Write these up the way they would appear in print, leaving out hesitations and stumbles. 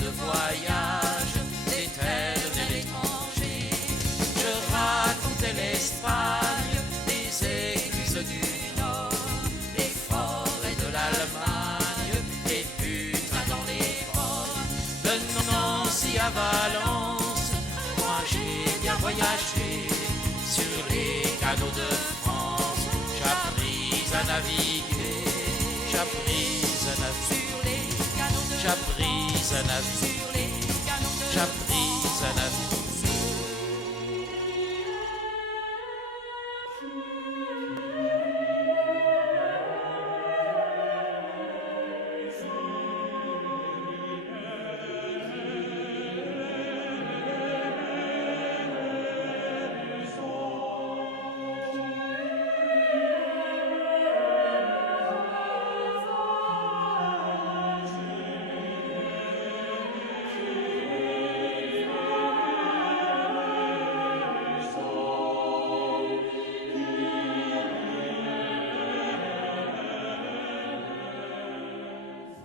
de voyage, des terres de l'étranger. Je racontais l'Espagne, les écluses du Nord, les forêts de l'Allemagne, les putains dans les ports. De Nancy à Valence, moi j'ai bien voyagé. Sur les canaux de France, j'appris à naviguer. J'appris à naviguer. J'appris à naviguer. J'appris à naviguer.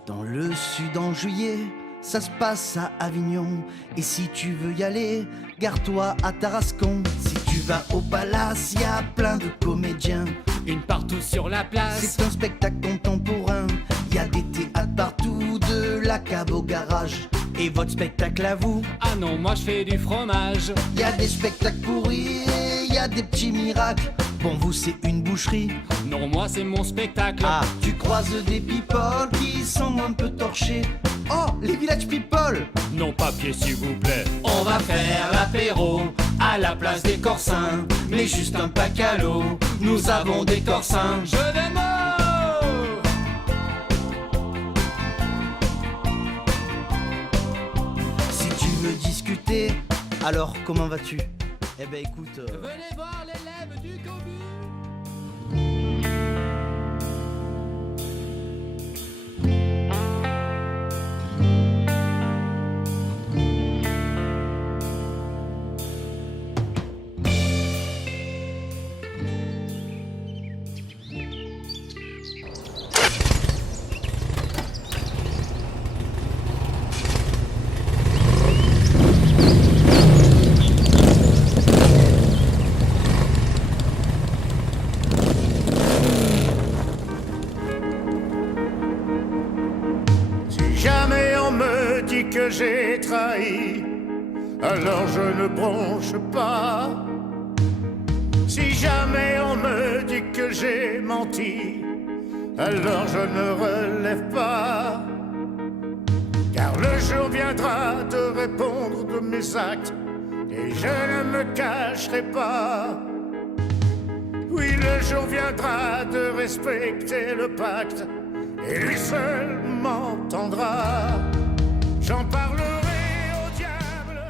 Dans le sud en juillet, ça se passe à Avignon. Et si tu veux y aller, gare-toi à Tarascon. Si tu vas au palace, y a plein de comédiens. Une partout sur la place. C'est un spectacle contemporain. Y a des théâtres partout, de la cave au garage. Et votre spectacle à vous? Ah non, moi je fais du fromage. Y a des spectacles pourris et y a des petits miracles. Pour vous c'est une boucherie? Non, moi c'est mon spectacle. Ah, tu croises des people qui sont un peu torchés. Oh, les village people! Non, papier s'il vous plaît. On va faire l'apéro à la place des Corsins, mais juste un pack à l'eau. Nous avons des Corsins. Je vais mort. Si tu veux discuter, alors comment vas-tu? Eh ben écoute... Venez voir l'élève du Cobu. Que j'ai trahi, alors je ne bronche pas. Si jamais on me dit que j'ai menti, alors je ne relève pas. Car le jour viendra de répondre de mes actes, et je ne me cacherai pas. Oui, le jour viendra de respecter le pacte, et lui seul m'entendra. J'en parlerai au diable.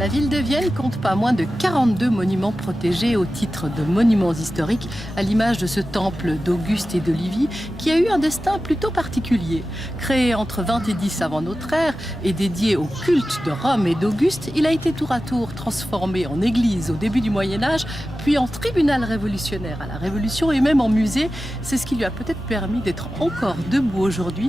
La ville de Vienne compte pas moins de 42 monuments protégés au titre de monuments historiques, à l'image de ce temple d'Auguste et de Livie, qui a eu un destin plutôt particulier. Créé entre 20 et 10 avant notre ère et dédié au culte de Rome et d'Auguste, il a été tour à tour transformé en église au début du Moyen-Âge, puis en tribunal révolutionnaire à la Révolution et même en musée. C'est ce qui lui a peut-être permis d'être encore debout aujourd'hui.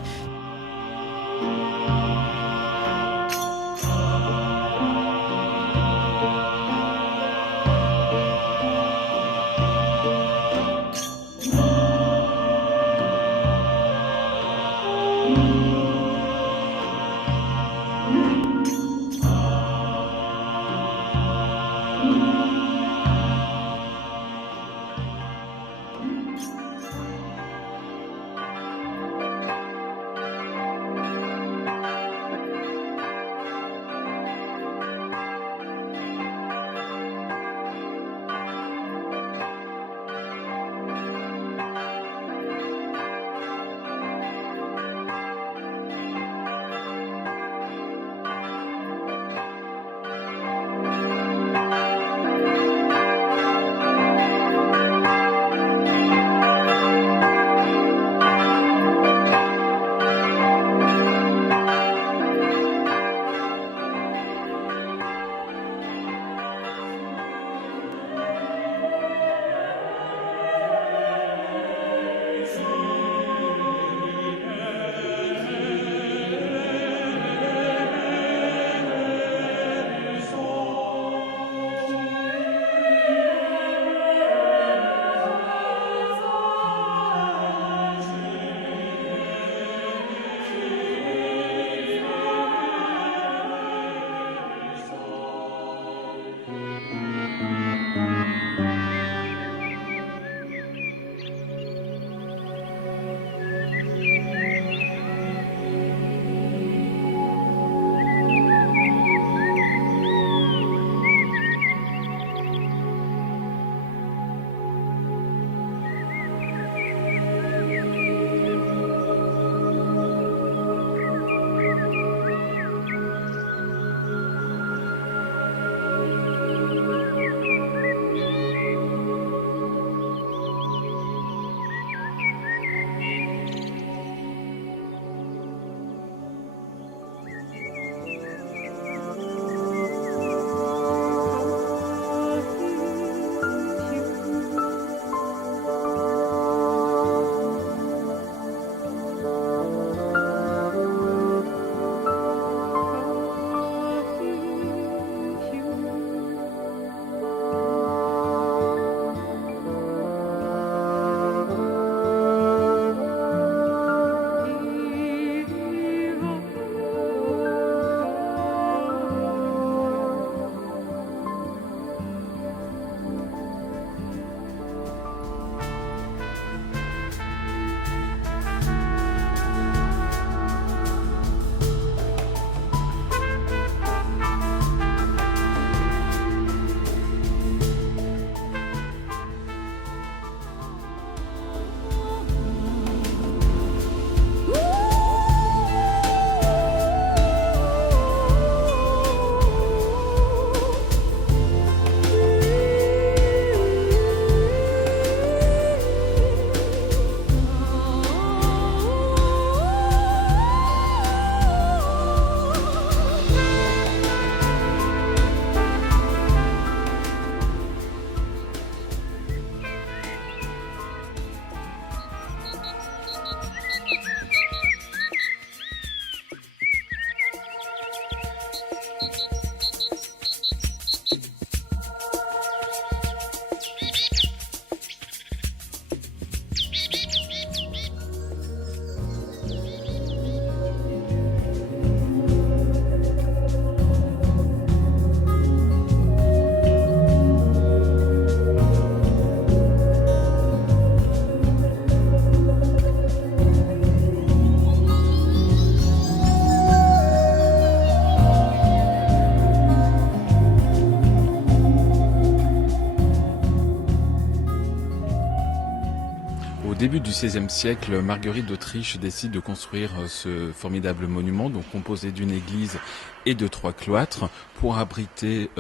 début du XVIe siècle, Marguerite d'Autriche décide de construire ce formidable monument, donc composé d'une église et de 3 cloîtres, pour abriter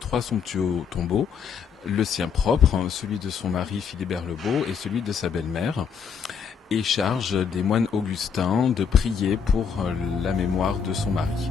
3 somptueux tombeaux, le sien propre, celui de son mari Philibert le Beau et celui de sa belle-mère, et charge des moines augustins de prier pour la mémoire de son mari.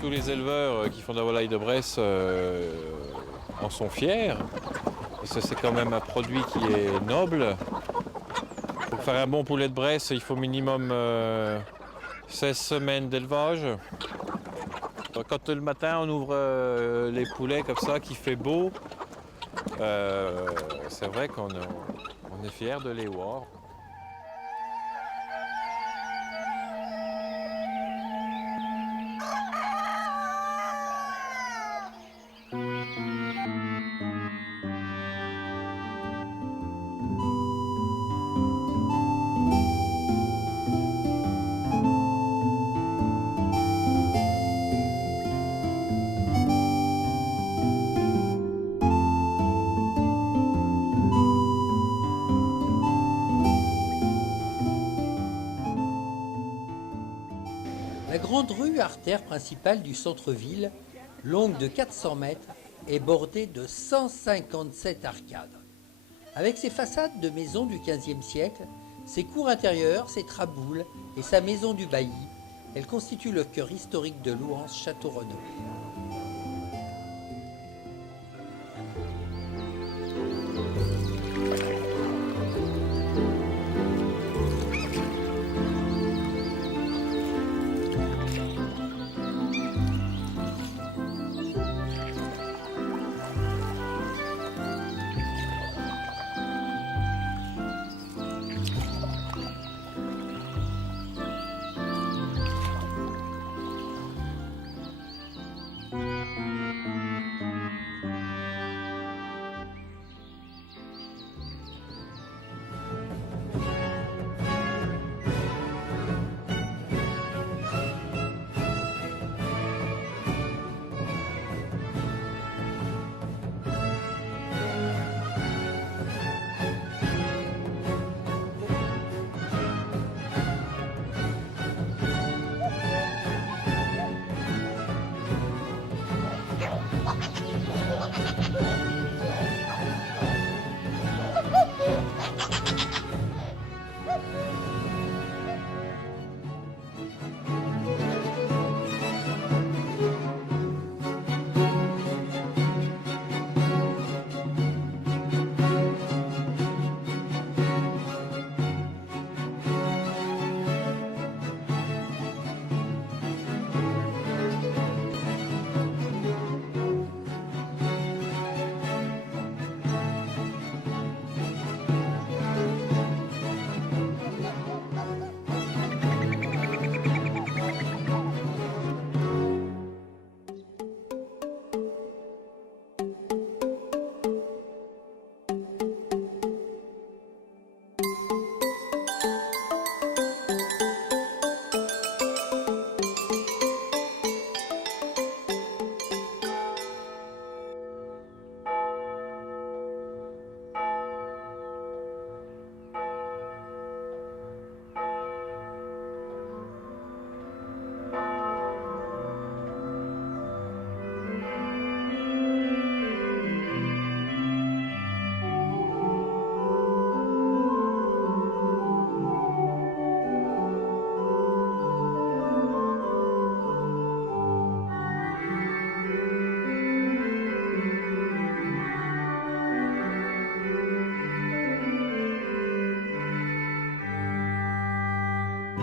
Tous les éleveurs qui font de la volaille de Bresse en sont fiers, parce que c'est quand même un produit qui est noble. Pour faire un bon poulet de Bresse, il faut minimum 16 semaines d'élevage. Quand le matin on ouvre les poulets comme ça, qu'il fait beau, c'est vrai qu'on est fiers de les voir. La grande rue artère principale du centre-ville, longue de 400 mètres, est bordée de 157 arcades. Avec ses façades de maisons du XVe siècle, ses cours intérieures, ses traboules et sa maison du bailli, elle constitue le cœur historique de Louhans-Château-Renaud.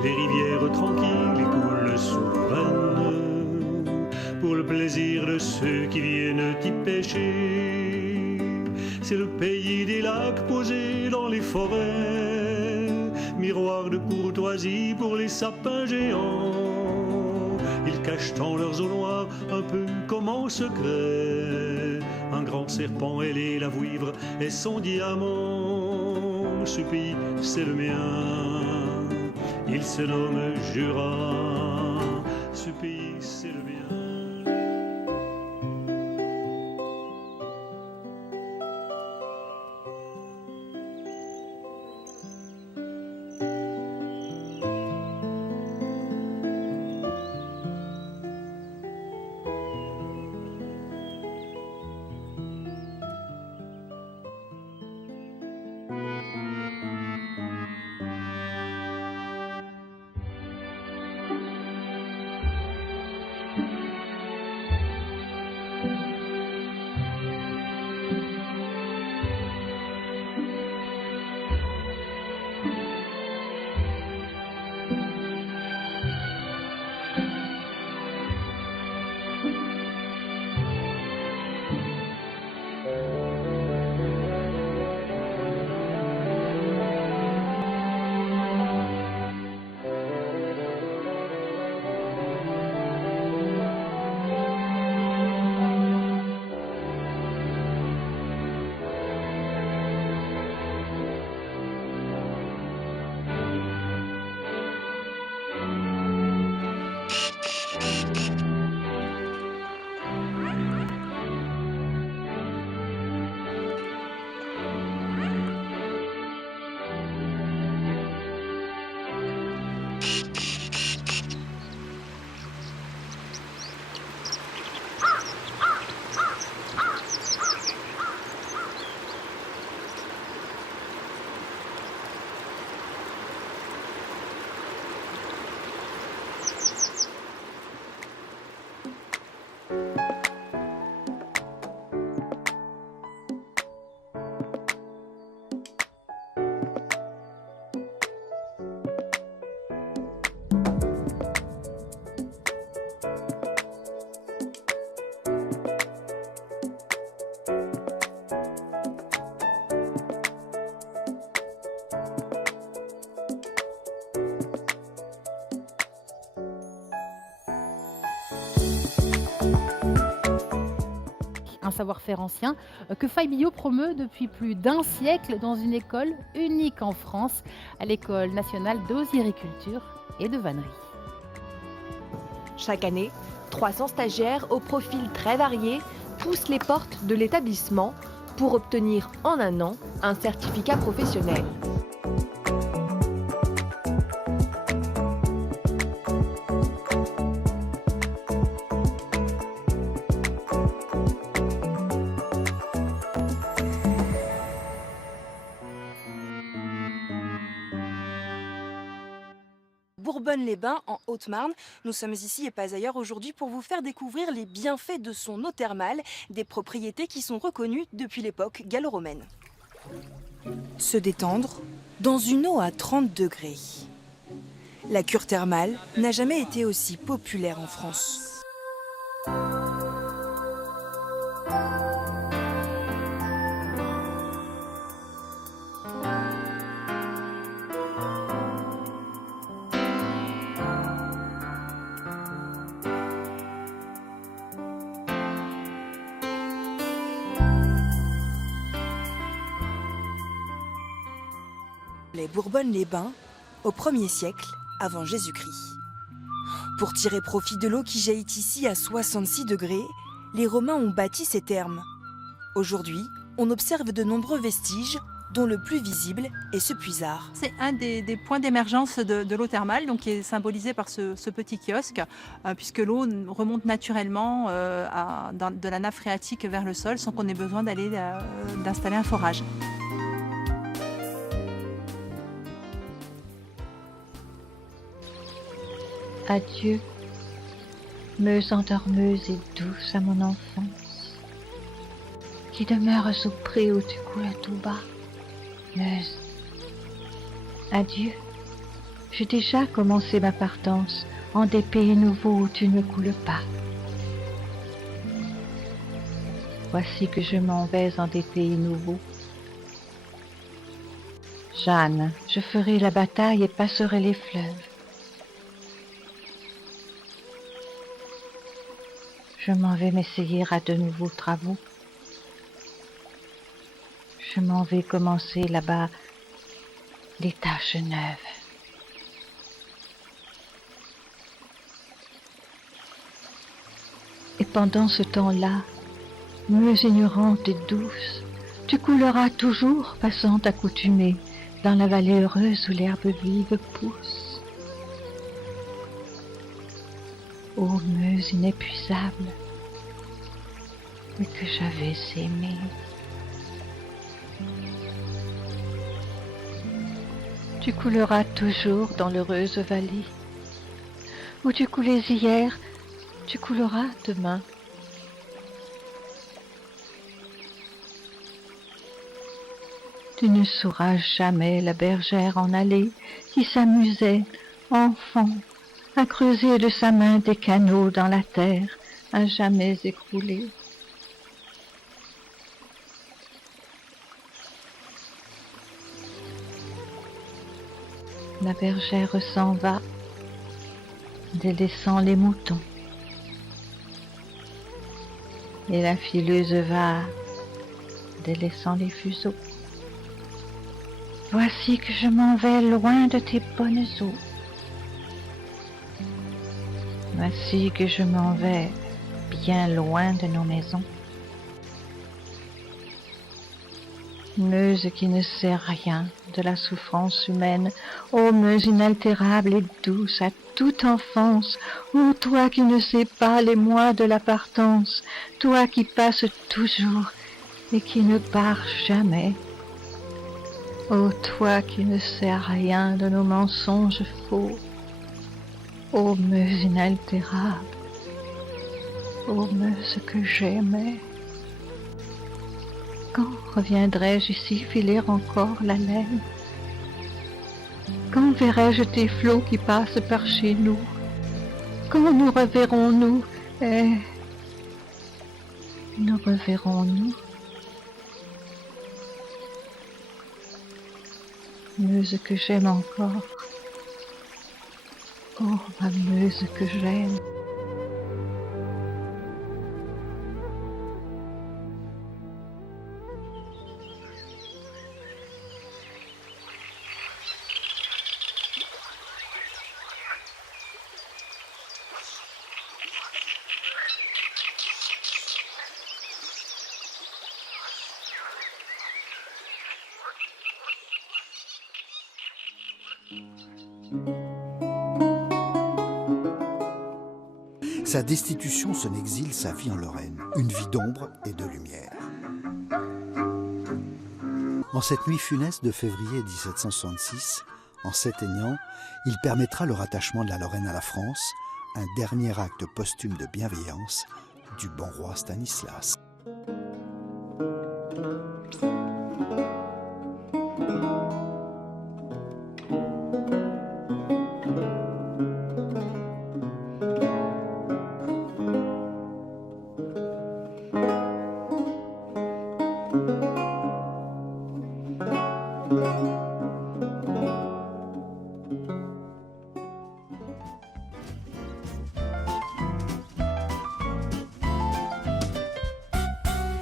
Les rivières tranquilles coulent souveraines pour le plaisir de ceux qui viennent y pêcher. C'est le pays des lacs posés dans les forêts, miroir de courtoisie pour les sapins géants. Ils cachent dans leurs eaux noires, un peu comme en secret, un grand serpent ailé, la vouivre et son diamant. Ce pays, c'est le mien, il se nomme Jura. Ce pays, c'est le mien. Un savoir-faire ancien que Faye-Billot promeut depuis plus d'un siècle dans une école unique en France, à l'École nationale d'osiriculture et de vannerie. Chaque année, 300 stagiaires au profil très varié poussent les portes de l'établissement pour obtenir en un an un certificat professionnel. Bourbonne-les-Bains, en Haute-Marne. Nous sommes ici et pas ailleurs aujourd'hui pour vous faire découvrir les bienfaits de son eau thermale, des propriétés qui sont reconnues depuis l'époque gallo-romaine. Se détendre dans une eau à 30 degrés. La cure thermale n'a jamais été aussi populaire en France. Les Bourbonne-les-Bains au 1er siècle avant Jésus-Christ. Pour tirer profit de l'eau qui jaillit ici à 66 degrés, les Romains ont bâti ces thermes. Aujourd'hui, on observe de nombreux vestiges, dont le plus visible est ce puisard. C'est un des points d'émergence de l'eau thermale, donc qui est symbolisé par ce petit kiosque, puisque l'eau remonte naturellement de la nappe phréatique vers le sol sans qu'on ait besoin d'installer un forage. Adieu, meuse endormeuse et douce à mon enfance, qui demeure au pré où tu coules tout bas. Meuse, adieu, j'ai déjà commencé ma partance en des pays nouveaux où tu ne coules pas. Voici que je m'en vais en des pays nouveaux. Jeanne, je ferai la bataille et passerai les fleuves. Je m'en vais m'essayer à de nouveaux travaux. Je m'en vais commencer là-bas les tâches neuves. Et pendant ce temps-là, meuse ignorante et douce, tu couleras toujours, passant accoutumée, dans la vallée heureuse où l'herbe vive pousse. Ô meuse inépuisable, et que j'avais aimé. Tu couleras toujours dans l'heureuse vallée, où tu coulais hier, tu couleras demain. Tu ne sauras jamais la bergère en allée qui s'amusait, enfant, à creuser de sa main des canaux dans la terre, à jamais écroulés. La bergère s'en va, délaissant les moutons. Et la fileuse va, délaissant les fuseaux. Voici que je m'en vais loin de tes bonnes eaux. Voici que je m'en vais bien loin de nos maisons. Meuse qui ne sait rien de la souffrance humaine, ô meuse inaltérable et douce à toute enfance, ô toi qui ne sais pas les mois de la partance, toi qui passes toujours et qui ne pars jamais. Ô toi qui ne sais rien de nos mensonges faux, ô meuse inaltérable, ô meuse que j'aimais. Quand reviendrai-je ici filer encore la laine? Quand verrai-je tes flots qui passent par chez nous? Quand nous reverrons-nous? Nous reverrons-nous? Meuse que j'aime encore. Oh, ma meuse que j'aime. Sa destitution, son exil, sa vie en Lorraine, une vie d'ombre et de lumière. En cette nuit funeste de février 1766, en s'éteignant, il permettra le rattachement de la Lorraine à la France, un dernier acte posthume de bienveillance du bon roi Stanislas.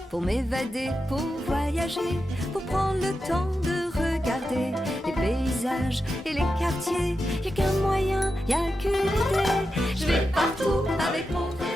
Pour m'évader, pour voyager, pour prendre le temps de regarder les paysages et les quartiers. Y'a qu'un moyen, y'a qu'une idée. Je vais partout avec mon vélo.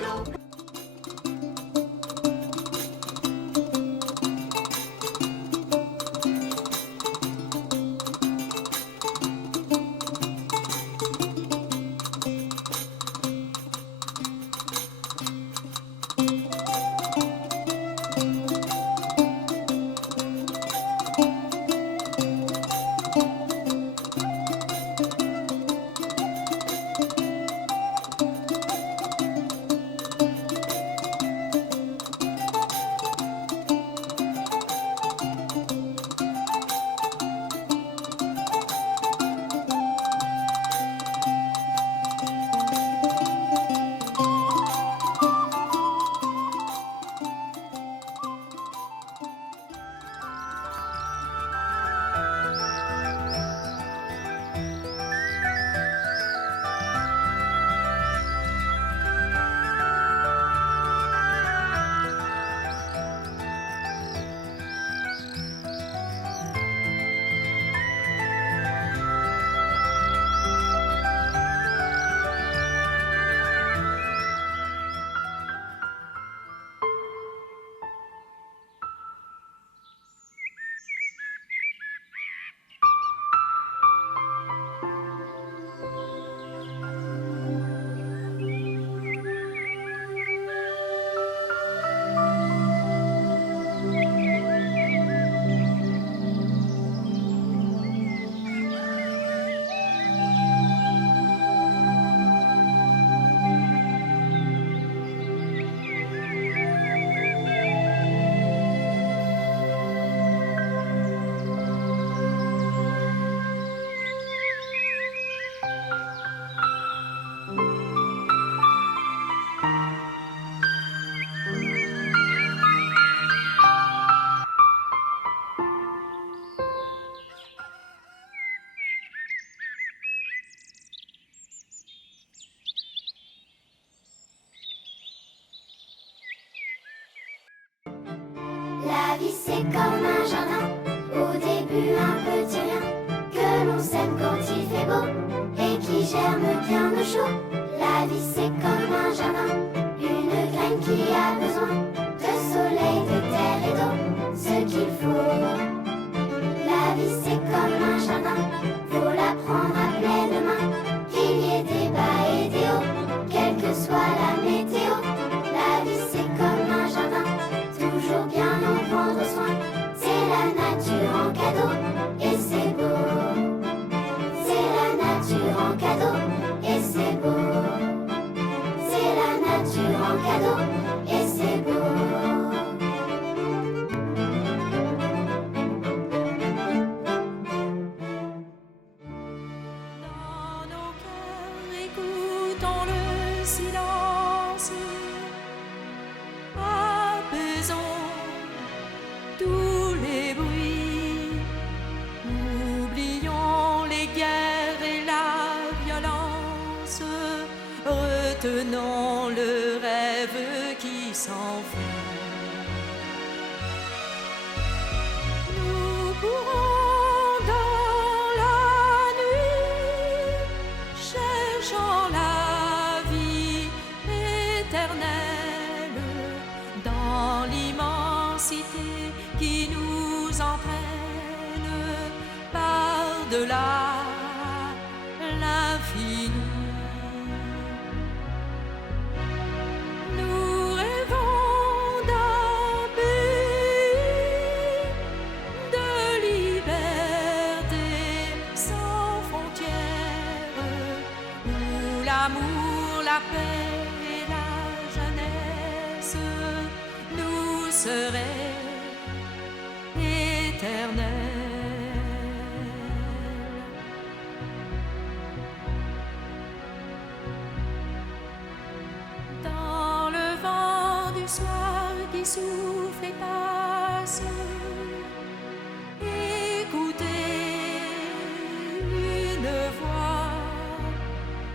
début un petit rien, que l'on sème quand il fait beau et qui germe bien au chaud. La vie c'est comme un jardin, une graine qui a besoin de soleil, de terre et d'eau, ce qu'il faut. La vie c'est comme un jardin, faut la prendre à pleine main, qu'il y ait des bas et des hauts, quelle que soit la météo. La vie c'est comme un jardin, toujours bien en prendre soin, c'est la nature en cadeau, et c'est beau. C'est la nature en cadeau, et c'est beau. C'est la nature en cadeau, et c'est beau. Écoutons le silence, apaisons tous les bruits, oublions les guerres et la violence, retenons le rêve qui s'enfuit. Nous courons dans la nuit, cherchant la vie éternelle, dans l'immensité qui nous entraîne par-delà l'infini. Nous rêvons d'un pays de liberté sans frontières, où l'amour, la paix et la jeunesse nous seraient éternels. Dans le vent du soir qui souffle et passe, écoutez une voix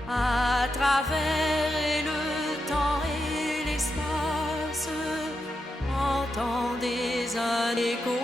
à travers le temps et l'espace. Entendez un écho